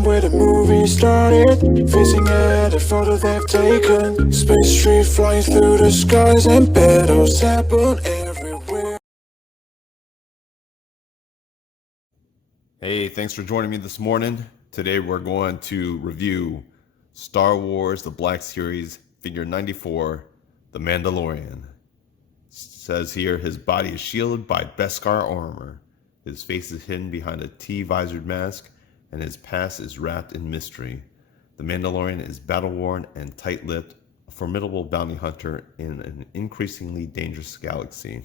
time where the movie started, facing at a photo they've taken. Space tree flying through the skies and battles happen everywhere. Hey, thanks for joining me this morning. Today we're going to review Star Wars The Black Series Figure 94, The Mandalorian. It says here, his body is shielded by Beskar armor. His face is hidden behind a T-visored mask, and his past is wrapped in mystery. The Mandalorian is battle-worn and tight-lipped, a formidable bounty hunter in an increasingly dangerous galaxy.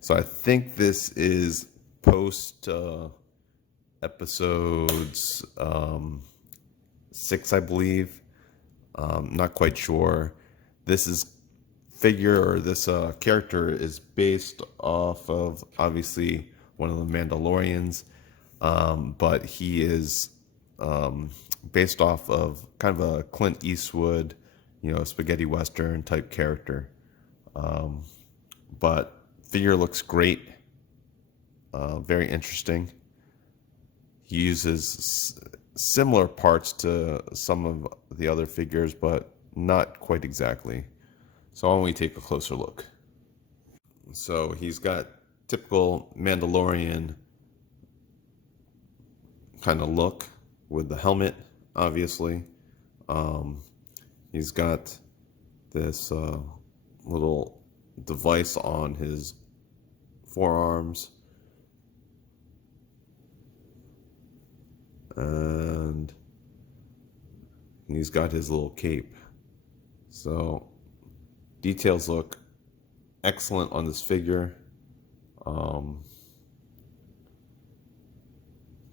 So I think this is post episodes 6, I believe. Not quite sure. This character is based off of, obviously, one of the Mandalorians, but he is based off of kind of a Clint Eastwood, spaghetti western type character. But figure looks great, very interesting. He uses similar parts to some of the other figures, but not quite exactly. So why don't we take a closer look? So he's got typical Mandalorian kind of look with the helmet, obviously. He's got this little device on his forearms. And he's got his little cape. So details look excellent on this figure. You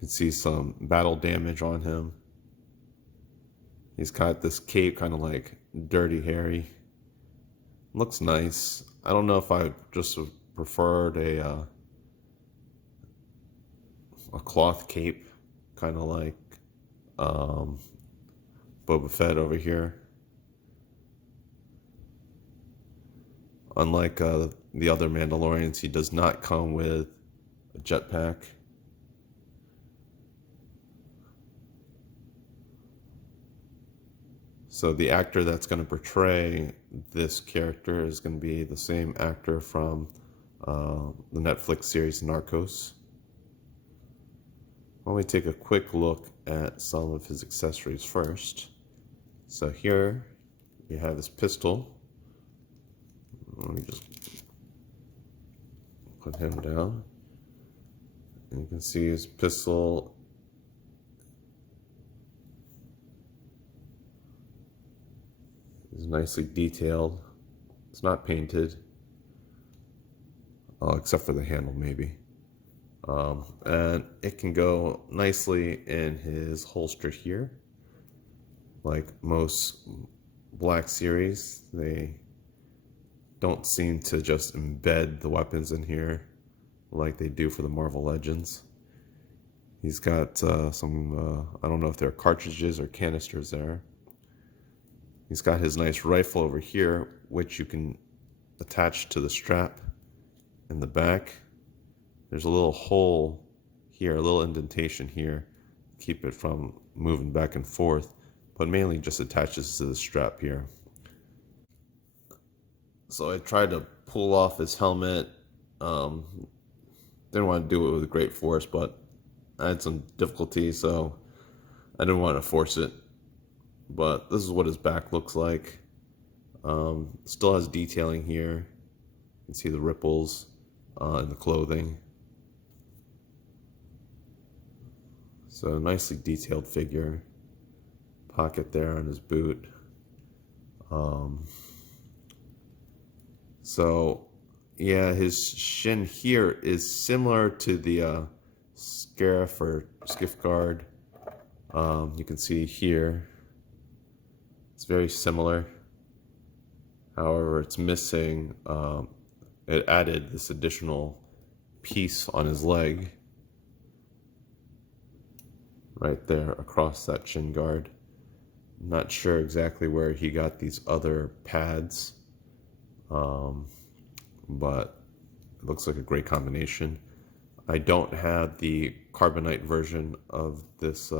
can see some battle damage on him. He's got this cape, kind of like Dirty Harry. Looks nice. I don't know if I just preferred a cloth cape, kind of like Boba Fett over here. Unlike the other Mandalorians, he does not come with a jetpack. So the actor that's going to portray this character is going to be the same actor from the Netflix series Narcos. Why don't we take a quick look at some of his accessories first. So here you have his pistol. Let me just put him down. And you can see his pistol is nicely detailed. It's not painted, except for the handle maybe. And it can go nicely in his holster here. Like most Black Series, they don't seem to just embed the weapons in here like they do for the Marvel Legends. He's got some, I don't know if they're cartridges or canisters there. He's got his nice rifle over here, which you can attach to the strap in the back. There's a little hole here, a little indentation here, keep it from moving back and forth, but mainly just attaches to the strap here. So I tried to pull off his helmet. Didn't want to do it with great force, but I had some difficulty, so I didn't want to force it. But this is what his back looks like. Still has detailing here. You can see the ripples in the clothing. So nicely detailed figure. Pocket there on his boot. So yeah, his shin here is similar to the scarif or skiff guard. You can see here. It's very similar. However, it's missing. It added this additional piece on his leg. Right there across that shin guard. Not sure exactly where he got these other pads. But it looks like a great combination. I don't have the carbonite version of this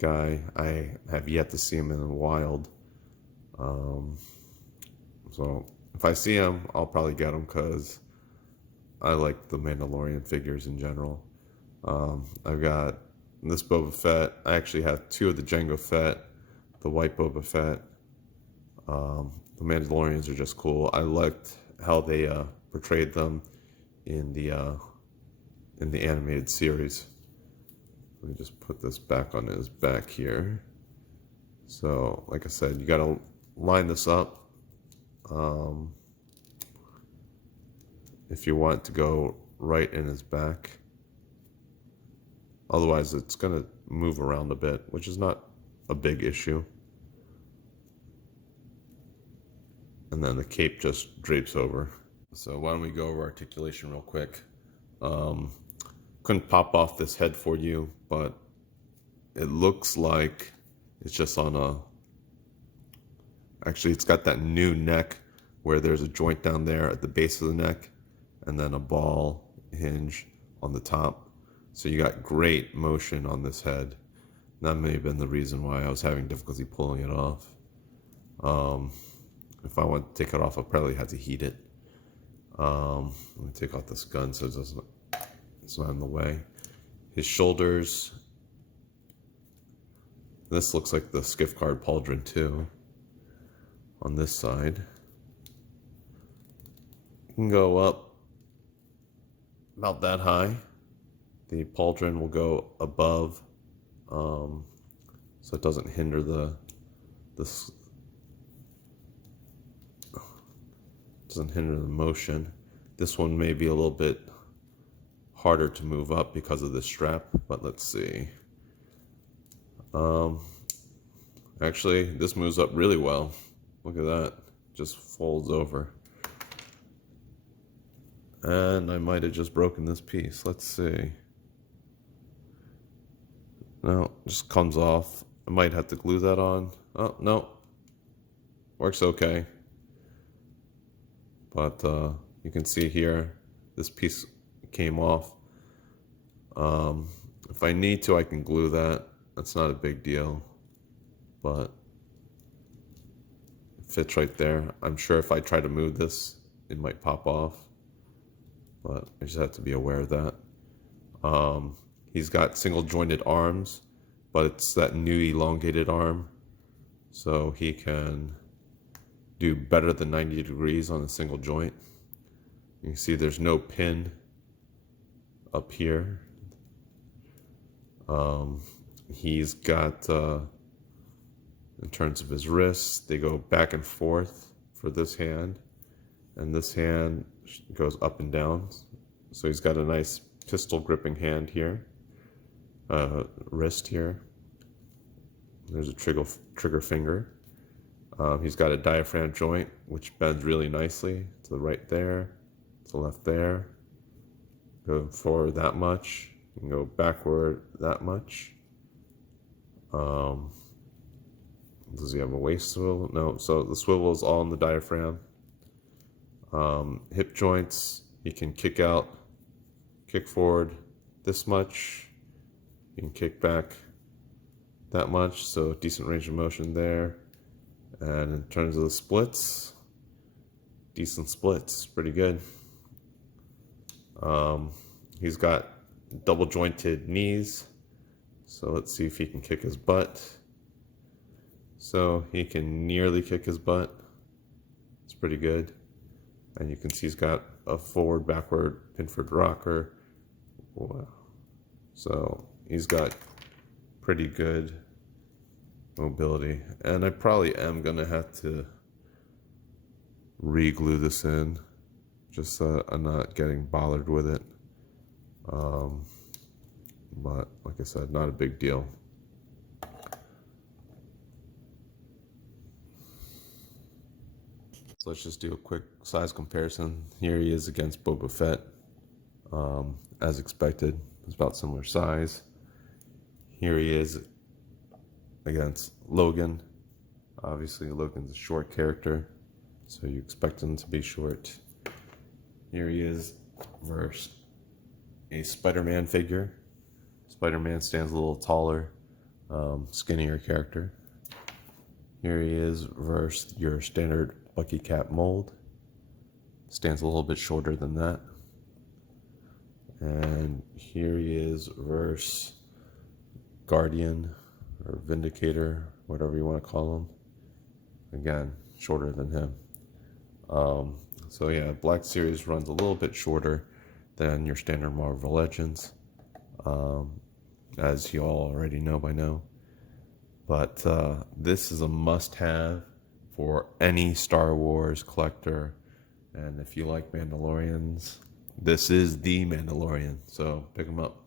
guy. I have yet to see him in the wild. So if I see him, I'll probably get him because I like the Mandalorian figures in general. I've got this Boba Fett. I actually have two of the Jango Fett, the white Boba Fett. The Mandalorians are just cool. I liked how they portrayed them in the animated series. Let me just put this back on his back here. So, like I said, you gotta line this up. If you want to go right in his back. Otherwise, it's gonna move around a bit, which is not a big issue. And then the cape just drapes over. So why don't we go over articulation real quick. Couldn't pop off this head for you, but it looks like it's just on a... Actually, it's got that new neck where there's a joint down there at the base of the neck and then a ball hinge on the top. So you got great motion on this head. That may have been the reason why I was having difficulty pulling it off. If I want to take it off, I probably had to heat it. Let me take off this gun so it's not in the way. His shoulders. This looks like the skiff guard pauldron too. On this side. You can go up about that high. The pauldron will go above, so it doesn't hinder the motion. This one may be a little bit harder to move up because of the strap, but let's see. Actually, this moves up really well. Look at that, just folds over. And I might have just broken this piece. Let's see. No, just comes off. I might have to glue that on. Oh, no. Works okay. But you can see here, this piece came off. If I need to, I can glue that. That's not a big deal. But it fits right there. I'm sure if I try to move this, it might pop off. But I just have to be aware of that. He's got single jointed arms, but it's that new elongated arm. So he can do better than 90 degrees on a single joint. You can see there's no pin up here. He's got, in terms of his wrists, they go back and forth for this hand. And this hand goes up and down. So he's got a nice pistol gripping hand here. Wrist here. There's a trigger finger. He's got a diaphragm joint which bends really nicely to the right there, to the left there. Go forward that much. You can go backward that much. Does he have a waist swivel? No. So the swivel is all in the diaphragm. Hip joints, you can kick out, kick forward this much. You can kick back that much, so decent range of motion there. And in terms of the splits, decent splits, pretty good. He's got double jointed knees, so let's see if he can kick his butt. So he can nearly kick his butt. It's pretty good. And you can see he's got a forward, backward, pinford rocker. Wow. So he's got pretty good mobility. And I probably am going to have to re-glue this in, just so I'm not getting bothered with it. But like I said, not a big deal. So let's just do a quick size comparison. Here he is against Boba Fett. As expected, it's about similar size. Here he is against Logan. Obviously, Logan's a short character, so you expect him to be short. Here he is versus a Spider-Man figure. Spider-Man stands a little taller. skinnier character. Here he is versus your standard Bucky Cap mold. Stands a little bit shorter than that. And here he is versus Guardian or Vindicator, whatever you want to call him. Again, shorter than him. So yeah, Black Series runs a little bit shorter than your standard Marvel Legends, as you all already know by now. But this is a must-have for any Star Wars collector. And if you like Mandalorians, this is the Mandalorian. So pick them up.